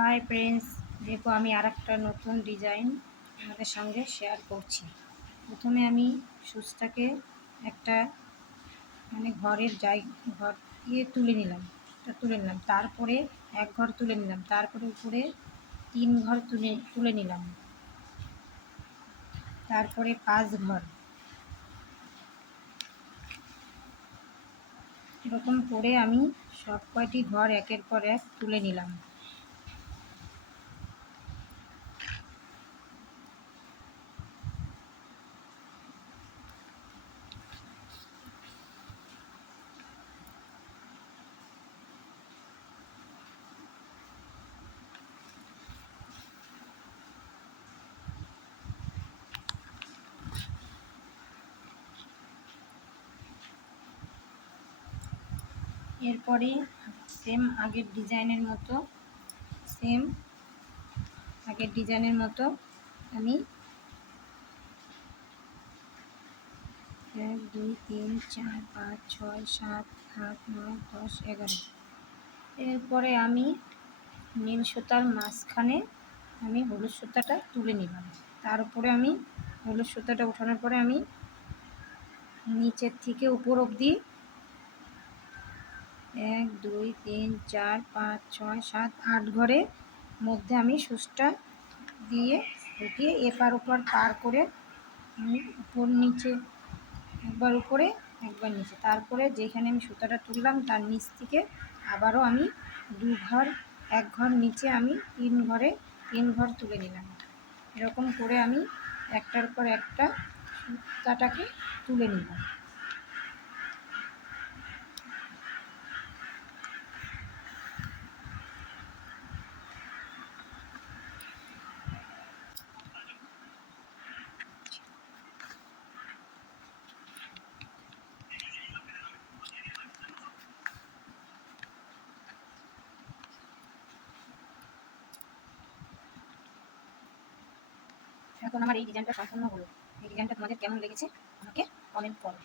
Hi friends, দেখো আমি আরেকটা নতুন ডিজাইন আমাদের সঙ্গে শেয়ার করছি। প্রথমে আমি সুচটাকে একটা ঘরের ঘর তুলে নিলাম, তারপরে এক ঘর তুলে নিলাম, তারপরে উপরে 3 ঘর তুলে নিলাম, তারপরে 5 ঘর, এরকম করে আমি সব কয়টি ঘর একের পর এক তুলে নিলাম। এরপরে সেম আগের ডিজাইনের মতো আমি 1 2 3 4 5 6 7 8 9 10 11। এরপরে আমি নীল সুতার মাঝখানে আমি হলুদ সুতাটা তুলে নিলাম। তার উপরে আমি হলুদ সুতাটা ওঠানোর পরে আমি নিচের থেকে উপর অবধি 1 2 3 4 5 6 7 8 ঘরের মধ্যে আমি সুচটা দিয়ে উঠিয়ে এপার ওপার পার করে আমি উপর নিচে একবার উপরে একবার নিচে, তারপরে যেখানে আমি সুতাটা তুললাম তার নিচ থেকে আবারও আমি 2 ঘর, 1 ঘর নিচে আমি 3 ঘর তুলে নিলাম। এরকম করে আমি একটার পর একটা সুতাটাকে তুলে নিলাম। এখন আমার এই ডিজাইনটা সম্পূর্ণ হলো। এই ডিজাইনটা তোমাদের কেমন লেগেছে আমাকে কমেন্ট করো।